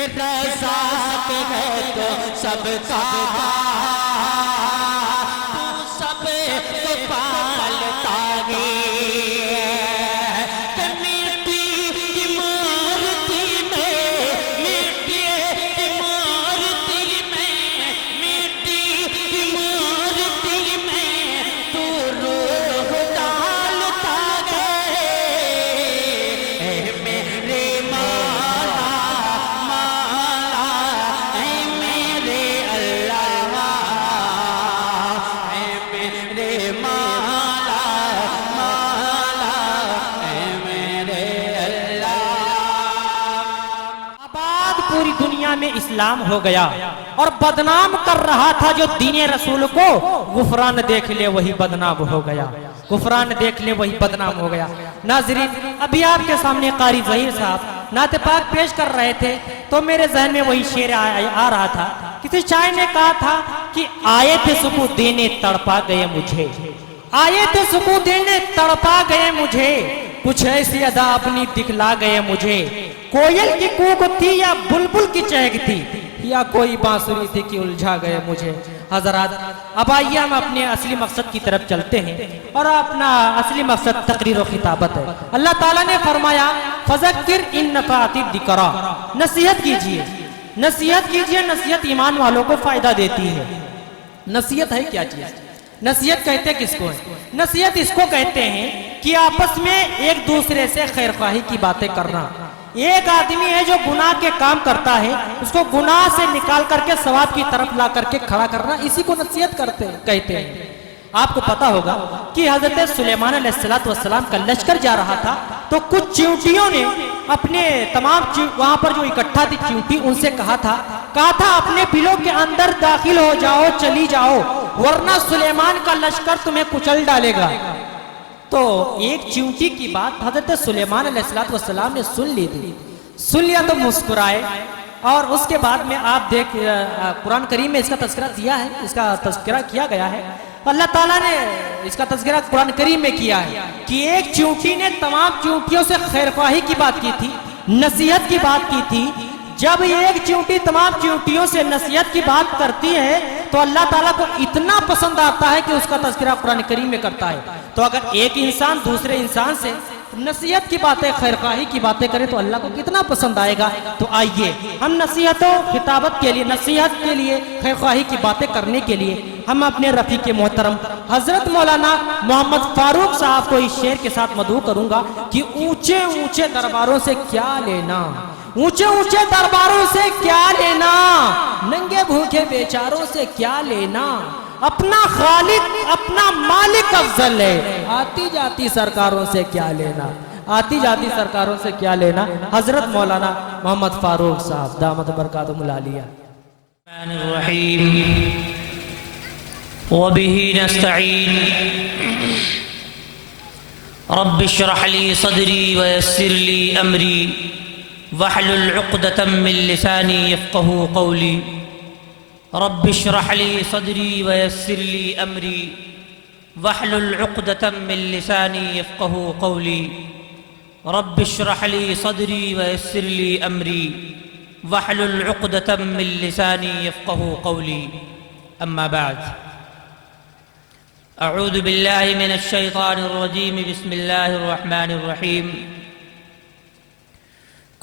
کہ رزاق ہے تو سب کا تو سب کو پالتا ہے کہ مٹی کی مورتی میں مٹی کی مورتی میں مٹی کی مورتی میں تو روح ڈالتا ہے اے میرے مولا مولا اے میرے اللہ اے میرے مولا مولا اے میرے اللہ۔ آباد پوری دنیا میں اسلام ہو گیا اور بدنام کر رہا تھا جو دین رسول کو، غفران دیکھ لے وہی بدنام ہو گیا، غفران دیکھ لے وہی بدنام ہو گیا۔ ناظرین، ابھی آپ کے سامنے قاری ظہیر صاحب نعت پاک پیش کر رہے تھے تو میرے ذہن میں وہی شعر آ رہا تھا۔ کسی شاعر نے کہا تھا کہ آئے تھے سکوت دینے تڑپا گئے مجھے، آئے تھے سکوت دینے تڑپا گئے مجھے، کچھ ایسی ادا اپنی دکھلا گئے مجھے، کوئل کی کوک تھی یا بلبل کی چہک تھی یا کوئی بانسری تھی کہ الجھا گئے مجھے۔ حضرات، اب آئیے ہم اپنے اصلی مقصد کی طرف چلتے ہیں، اور اپنا اصلی مقصد تقریر و خطابت ہے۔ اللہ تعالیٰ نے فرمایا فذکر ان نفعت الذکریٰ، نصیحت کیجئے، نصیحت کیجئے، نصیحت ایمان والوں کو فائدہ دیتی ہے۔ نصیحت ہے کیا چیز؟ نصیحت کہتے کس کو ہے؟ نصیحت اس کو کہتے ہیں کہ آپس میں ایک دوسرے سے خیر خواہی کی باتیں کرنا۔ ایک آدمی ہے جو گناہ کے کام کرتا ہے، اس کو گناہ سے نکال کر کے ثواب کی طرف لا کر کے کھڑا کرنا، اسی کو نصیحت کہتے ہیں۔ آپ کو پتا ہوگا کہ حضرت سلیمان علیہ السلام کا لشکر جا رہا تھا تو کچھ چیونٹیوں نے اپنے تمام وہاں پر جو اکٹھا تھی چیونٹی، ان سے کہا تھا اپنے بلوں کے اندر داخل ہو جاؤ، چلی جاؤ، ورنہ سلیمان کا لشکر تمہیں کچل ڈالے گا۔ تو ایک چیونٹی کی بات حضرت سلیمان علیہ السلام نے سن لی تھی، سن لیا تو مسکرائے، اور اس کے بعد میں آپ دیکھ قرآن کریم میں اس کا تذکرہ دیا ہے، اس کا تذکرہ کیا گیا ہے، اللہ تعالیٰ نے اس کا تذکرہ قرآن کریم میں کیا ہے کہ ایک چیونٹی نے تمام چیونٹیوں سے خیر خواہی کی بات کی تھی، نصیحت کی بات کی تھی۔ جب ایک چیونٹی تمام چیونٹیوں سے نصیحت کی بات کرتی ہے تو اللہ تعالیٰ کو اتنا پسند آتا ہے کہ اس کا تذکرہ قرآن کریم میں کرتا ہے۔ تو اگر ایک انسان دوسرے انسان سے نصیحت کی باتیں، خیر خواہی کی باتیں کرے تو اللہ کو کتنا پسند آئے گا۔ تو آئیے ہم نصیحت و خطابت کے لیے، نصیحت کے لیے، خیر خواہی کی باتیں کرنے کے لیے ہم اپنے رفیق محترم حضرت مولانا محمد فاروق صاحب کو اس شعر کے ساتھ مدعو کروں گا کہ اونچے اونچے درباروں سے کیا لینا، اونچے اونچے درباروں سے کیا لینا، ننگے بھوکے بیچاروں سے کیا لینا، اپنا خالق اپنا مالک افضل ہے، آتی جاتی سرکاروں سے کیا لینا، آتی جاتی سرکاروں سے کیا لینا۔ حضرت مولانا محمد فاروق صاحب دامت برکاتہم العالیہ۔ الرحمن الرحیم وبه نستعین رب اشرح لی صدری ویسر لی امری واحلل عقدة من لسانی یفقهوا قولی رب اشرح لی صدری ویسر لی امری واحلل عقدة من لسانی یفقهوا قولی رب اشرح لی صدری ویسر لی امری واحلل عقدة من لسانی یفقهوا قولی اما بعد اعوذ باللہ من الشیطان الرجیم بسم اللہ الرحمن الرحیم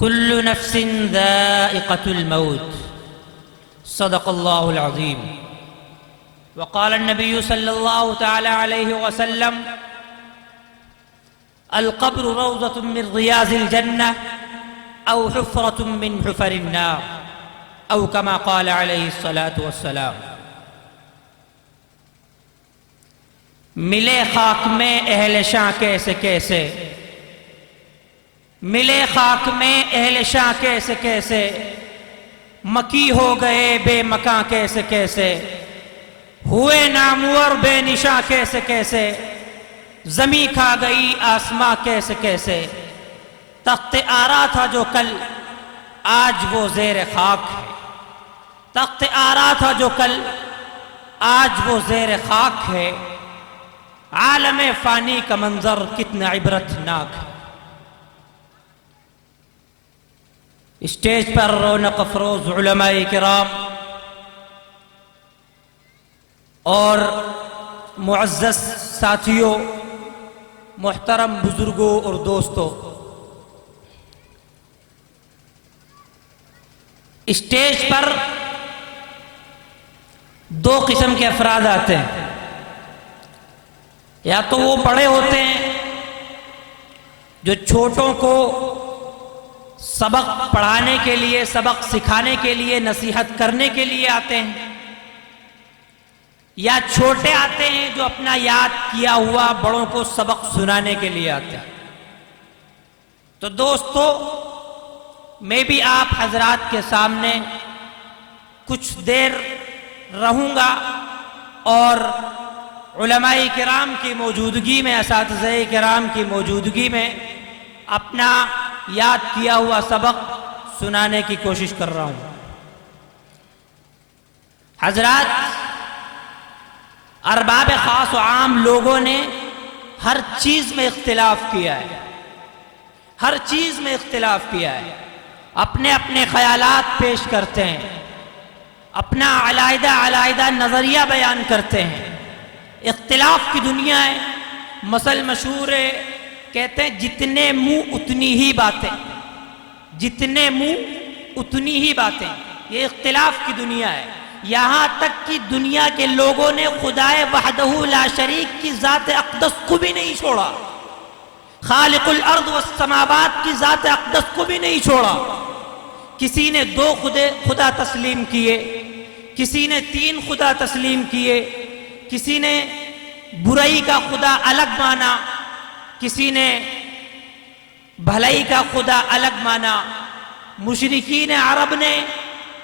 كل نفس ذائقة الموت صدق الله العظيم وقال النبي صلى الله تعالى عليه وسلم القبر روضة من رياض الجنة أو حفرة من حفر النار أو كما قال عليه الصلاة والسلام۔ ملے خاک میں اہل شاہ کیسے کیسے، ملے خاک میں اہل شاہ کیسے کیسے، مکی ہو گئے بے مکاں کیسے کیسے، ہوئے نامور بے نشاں کیسے کیسے، زمیں کھا گئی آسماں کیسے کیسے، تخت آرا تھا جو کل آج وہ زیر خاک ہے، تخت آرا تھا جو کل آج وہ زیر خاک ہے، عالم فانی کا منظر کتنا عبرت ناک ہے۔ اسٹیج پر رونق افروز علماء کرام اور معزز ساتھیوں، محترم بزرگوں اور دوستوں، اسٹیج پر دو قسم کے افراد آتے ہیں، یا تو وہ بڑے ہوتے ہیں جو چھوٹوں کو سبق پڑھانے کے لیے، سبق سکھانے کے لیے، نصیحت کرنے کے لیے آتے ہیں، یا چھوٹے آتے ہیں جو اپنا یاد کیا ہوا بڑوں کو سبق سنانے کے لیے آتے ہیں۔ تو دوستو، میں بھی آپ حضرات کے سامنے کچھ دیر رہوں گا اور علماء کرام کی موجودگی میں، اساتذہ کرام کی موجودگی میں اپنا یاد کیا ہوا سبق سنانے کی کوشش کر رہا ہوں۔ حضرات، ارباب خاص و عام لوگوں نے ہر چیز میں اختلاف کیا ہے، ہر چیز میں اختلاف کیا ہے، اپنے اپنے خیالات پیش کرتے ہیں، اپنا علیحدہ علیحدہ نظریہ بیان کرتے ہیں۔ اختلاف کی دنیا ہے، مثل مشہور ہے، کہتے ہیں جتنے منہ اتنی ہی باتیں، جتنے منہ اتنی ہی باتیں۔ یہ اختلاف کی دنیا ہے، یہاں تک کہ دنیا کے لوگوں نے خدائے وحدہ لا شریک کی ذات اقدس کو بھی نہیں چھوڑا، خالق الارض والسماوات کی ذات اقدس کو بھی نہیں چھوڑا۔ کسی نے دو خدا تسلیم کیے، کسی نے تین خدا تسلیم کیے، کسی نے برائی کا خدا الگ مانا، کسی نے بھلائی کا خدا الگ مانا۔ مشرکین عرب نے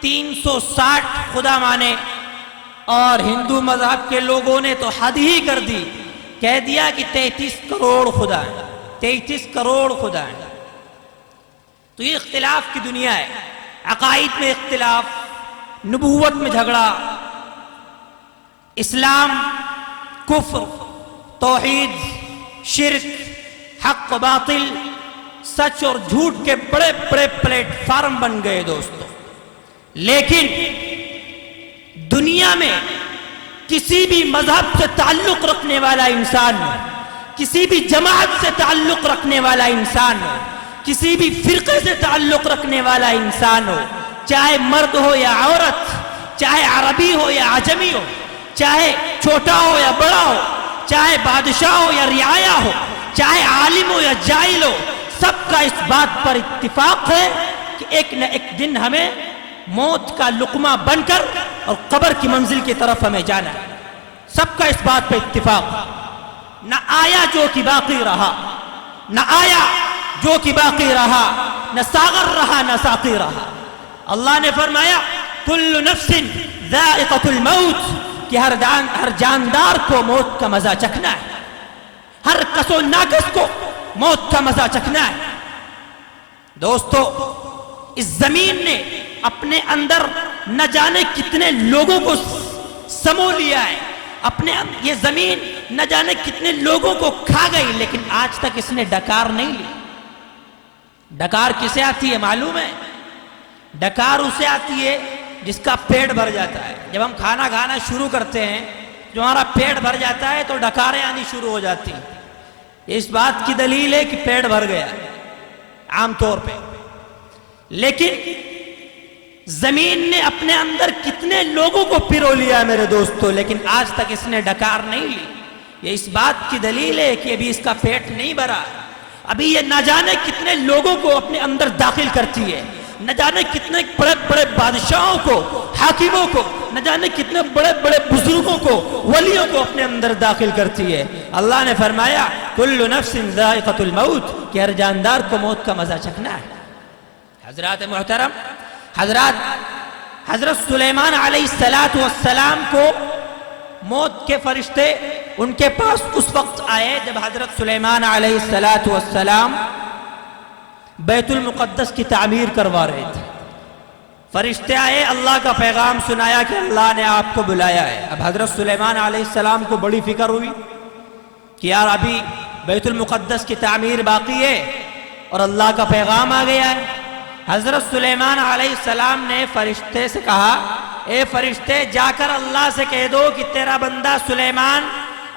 360 خدا مانے، اور ہندو مذہب کے لوگوں نے تو حد ہی کر دی، کہہ دیا کہ 33 کروڑ خدا ہیں، 33 کروڑ خدا ہیں۔ تو یہ اختلاف کی دنیا ہے، عقائد میں اختلاف، نبوت میں جھگڑا، اسلام، کفر، توحید، شرک، حق و باطل، سچ اور جھوٹ کے بڑے بڑے پلیٹ فارم بن گئے دوستو۔ لیکن دنیا میں کسی بھی مذہب سے تعلق رکھنے والا انسان ہو، کسی بھی جماعت سے تعلق رکھنے والا انسان ہو، کسی بھی فرقے سے تعلق رکھنے والا انسان ہو، چاہے مرد ہو یا عورت، چاہے عربی ہو یا عجمی ہو، چاہے چھوٹا ہو یا بڑا ہو، چاہے بادشاہ ہو یا رعایا ہو، چاہے عالم ہو یا جاہل ہو، سب کا اس بات پر اتفاق ہے کہ ایک نہ ایک دن ہمیں موت کا لقمہ بن کر اور قبر کی منزل کی طرف ہمیں جانا ہے۔ سب کا اس بات پر اتفاق۔ نہ آیا جو کہ باقی رہا، نہ آیا جو کہ باقی رہا، نہ ساغر رہا نہ ساقی رہا۔ اللہ نے فرمایا کل نفس ذائقۃ الموت، کہ ہر جاندار کو موت کا مزہ چکھنا ہے، ہر کس و ناکس کو موت کا مزہ چکھنا ہے۔ دوستو، اس زمین نے اپنے اندر نہ جانے کتنے لوگوں کو سمو لیا ہے، یہ زمین نہ جانے کتنے لوگوں کو کھا گئی، لیکن آج تک اس نے ڈکار نہیں لی۔ ڈکار کسے آتی ہے معلوم ہے؟ ڈکار اسے آتی ہے جس کا پیٹ بھر جاتا ہے۔ جب ہم کھانا کھانا شروع کرتے ہیں، جو ہمارا پیٹ بھر جاتا ہے تو ڈکاریں آنی شروع ہو جاتی ہیں۔ اس بات کی دلیل ہے کہ پیٹ بھر گیا عام طور پہ۔ لیکن زمین نے اپنے اندر کتنے لوگوں کو پرو لیا ہے میرے دوستو، لیکن آج تک اس نے ڈکار نہیں لی۔ یہ اس بات کی دلیل ہے کہ ابھی اس کا پیٹ نہیں بھرا، ابھی یہ نہ جانے کتنے لوگوں کو اپنے اندر داخل کرتی ہے، نہ جانے کتنے بڑے بڑے بادشاہوں کو، حاکموں کو، نہ جانے کتنے بڑے بڑے بزرگوں کو، ولیوں کو اپنے اندر داخل کرتی ہے۔ اللہ نے فرمایا کل نفس ذائقۃ الموت، کہ ہر جاندار کو موت کا مزہ چکھنا ہے۔ حضرات محترم، حضرت سلیمان علیہ السلام کو موت کے فرشتے ان کے پاس اس وقت آئے جب حضرت سلیمان علیہ السلام بیت المقدس کی تعمیر کروا رہے تھے۔ فرشتے آئے، اللہ کا پیغام سنایا کہ اللہ نے آپ کو بلایا ہے۔ اب حضرت سلیمان علیہ السلام کو بڑی فکر ہوئی کہ یار ابھی بیت المقدس کی تعمیر باقی ہے اور اللہ کا پیغام آ گیا ہے۔ حضرت سلیمان علیہ السلام نے فرشتے سے کہا اے فرشتے جا کر اللہ سے کہہ دو کہ تیرا بندہ سلیمان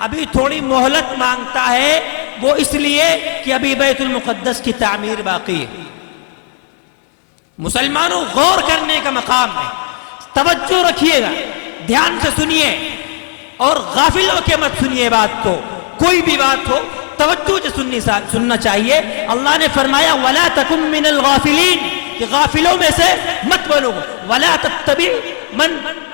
ابھی تھوڑی مہلت مانگتا ہے، وہ اس لیے کہ ابھی بیت المقدس کی تعمیر باقی ہے۔ مسلمانوں غور کرنے کا مقام ہے، توجہ رکھیے گا، دھیان سے سنیے اور غافل ہو کے مت سنیے بات کو، کوئی بھی بات ہو توجہ سے سننا چاہیے۔ اللہ نے فرمایا وَلَا تَكُن مِّنَ الْغَافِلِينَ کہ غافلوں میں سے مت بنو، وَلَا تَتَّبِعْ مَنْ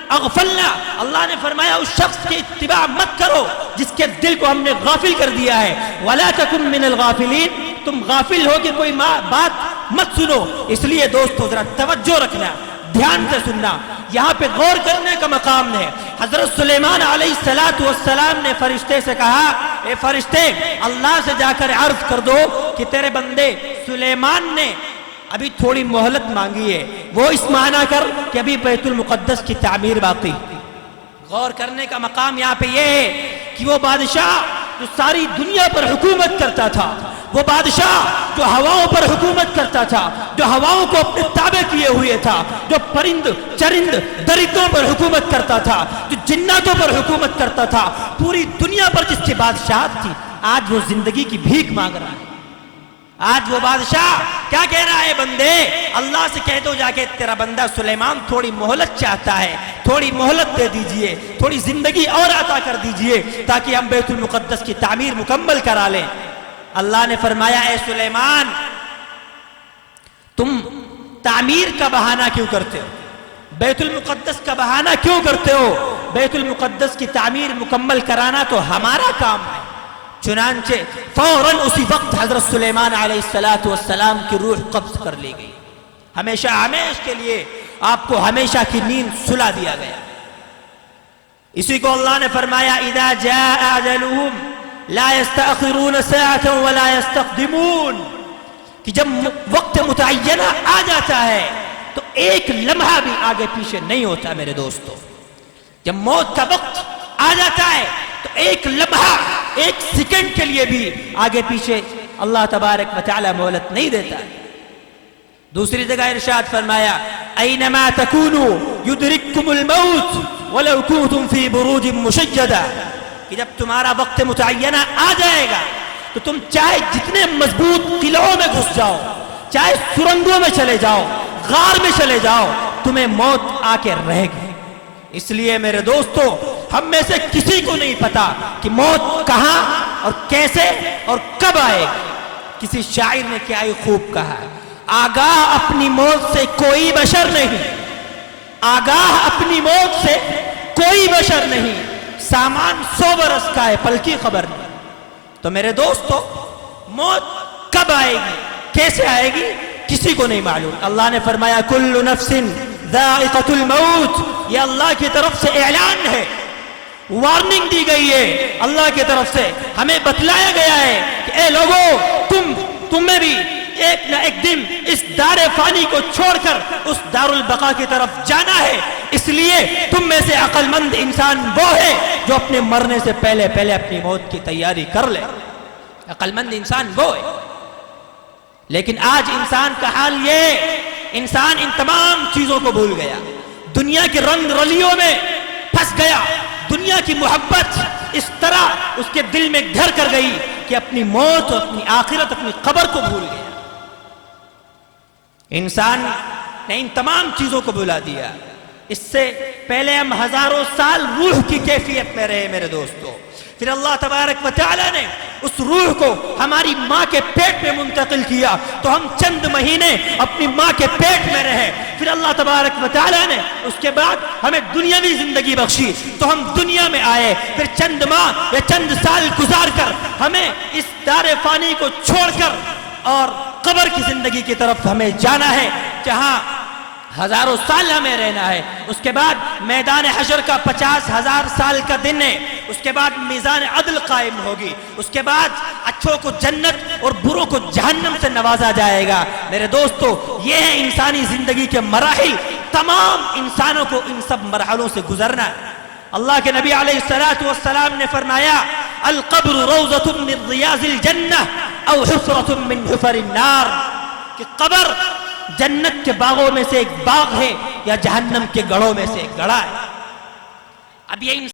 اغفلنا، اللہ نے فرمایا اس شخص کی اتباع مت کرو جس کے دل کو ہم نے غافل کر دیا ہے۔ وَلَا تَكُن مِّنَ الْغَافِلِينَ تم غافل ہو کہ کوئی بات مت سنو۔ اس لیے دوستو ذرا توجہ رکھنا، دھیان سے سننا، یہاں پہ غور کرنے کا مقام ہے۔ حضرت سلیمان علیہ السلام نے فرشتے سے کہا اے فرشتے اللہ سے جا کر عرض کر دو کہ تیرے بندے سلیمان نے ابھی تھوڑی مہلت مانگی ہے، وہ اس معنی کر کہ ابھی بیت المقدس کی تعمیر باقی۔ غور کرنے کا مقام یہاں پہ یہ ہے کہ وہ بادشاہ جو ساری دنیا پر حکومت کرتا تھا، وہ بادشاہ جو ہواؤں پر حکومت کرتا تھا، جو ہواؤں کو اپنے تابع کیے ہوئے تھا، جو پرند چرند درندوں پر حکومت کرتا تھا، جو جناتوں پر حکومت کرتا تھا، پوری دنیا پر جس کی بادشاہت تھی، آج وہ زندگی کی بھیک مانگ رہا ہے۔ آج وہ بادشاہ کیا کہہ رہا ہے بندے اللہ سے کہہ دو جا کے تیرا بندہ سلیمان تھوڑی مہلت چاہتا ہے، تھوڑی مہلت دے دیجئے، تھوڑی زندگی اور عطا کر دیجئے تاکہ ہم بیت المقدس کی تعمیر مکمل کرا لیں۔ اللہ نے فرمایا اے سلیمان تم تعمیر کا بہانہ کیوں کرتے ہو، بیت المقدس کا بہانہ کیوں کرتے ہو؟ بیت المقدس کی تعمیر مکمل کرانا تو ہمارا کام ہے۔ چنانچہ فوراً اسی وقت حضرت سلیمان علیہ السلام کی روح قبض کر لی گئی، ہمیشہ کے لیے آپ کو ہمیشہ کی نیند سلا دیا گیا۔ اسی کو اللہ نے فرمایا اذا جاء اجلهم لا يستأخرون ساعة ولا يستقدمون کہ جب وقت متعینہ آ جاتا ہے تو ایک لمحہ بھی آگے پیچھے نہیں ہوتا میرے دوستو۔ جب موت کا وقت آ جاتا ہے تو ایک لمحہ ایک سیکنڈ کے لیے بھی آگے پیچھے اللہ تبارک و تعالی مہلت نہیں دیتا۔ دوسری جگہ ارشاد فرمایا اینما تکونوا یدرککم الموت ولو کنتم فی بروج مشیدہ کہ جب تمہارا وقت متعینہ آ جائے گا تو تم چاہے جتنے مضبوط قلعوں میں گھس جاؤ، چاہے سرنگوں میں چلے جاؤ، غار میں چلے جاؤ، تمہیں موت آ کے رہے گی۔ اس لیے میرے دوستو ہم میں سے کسی کو نہیں پتا کہ موت کہاں اور کیسے اور کب آئے گی۔ کسی شاعر نے کیا ہی خوب کہا ہے آگاہ اپنی موت سے کوئی بشر نہیں، آگاہ اپنی موت سے کوئی بشر نہیں، سامان 100 برس کا ہے پل کی خبر نہیں۔ تو میرے دوستو موت کب آئے گی کیسے آئے گی کسی کو نہیں معلوم۔ اللہ نے فرمایا کل نفس ذائقۃ الموت، یہ اللہ کی طرف سے اعلان ہے، وارننگ دی گئی ہے اللہ کی طرف سے، ہمیں بتلایا گیا ہے کہ اے لوگو تمہیں بھی ایک نہ ایک دن اس دار فانی کو چھوڑ کر اس دار البقا کی طرف جانا ہے۔ اس لیے تم میں سے عقل مند انسان وہ ہے جو اپنے مرنے سے پہلے اپنی موت کی تیاری کر لے، عقل مند انسان وہ ہے۔ لیکن آج انسان کا حال یہ، انسان ان تمام چیزوں کو بھول گیا، دنیا کے رنگ رلیوں میں پھنس گیا، دنیا کی محبت اس طرح اس کے دل میں گھر کر گئی کہ اپنی موت اور اپنی آخرت اپنی قبر کو بھول گیا۔ انسان نے ان تمام چیزوں کو بھلا دیا۔ اس سے پہلے ہم ہزاروں سال روح کی کیفیت میں رہے میرے دوستو، پھر اللہ تبارک و تعالی نے اس روح کو ہماری ماں کے پیٹ میں منتقل کیا تو ہم چند مہینے اپنی ماں کے پیٹ میں رہے، پھر اللہ تبارک و تعالی نے اس کے بعد ہمیں دنیاوی زندگی بخشی تو ہم دنیا میں آئے، پھر چند ماہ یا چند سال گزار کر ہمیں اس دار فانی کو چھوڑ کر اور قبر کی زندگی کی طرف ہمیں جانا ہے جہاں ہزاروں سال ہمیں رہنا ہے۔ اس کے بعد میدان حشر کا 50,000 سال کا دن ہے، اس کے بعد میزان عدل قائم ہوگی، اس کے بعد اچھوں کو جنت اور بروں کو جہنم سے نوازا جائے گا۔ میرے دوستو یہ ہے انسانی زندگی کے مراحل، تمام انسانوں کو ان سب مرحلوں سے گزرنا ہے۔ اللہ کے نبی علیہ السلام نے فرمایا القبر روضۃ من ریاض الجنہ او حفرۃ من حفر النار کہ قبر جنت کے باغوں میں سے ایک باغ ہے یا جہنم کے گڑھوں میں سے ایک گڑھا ہے. اب یہ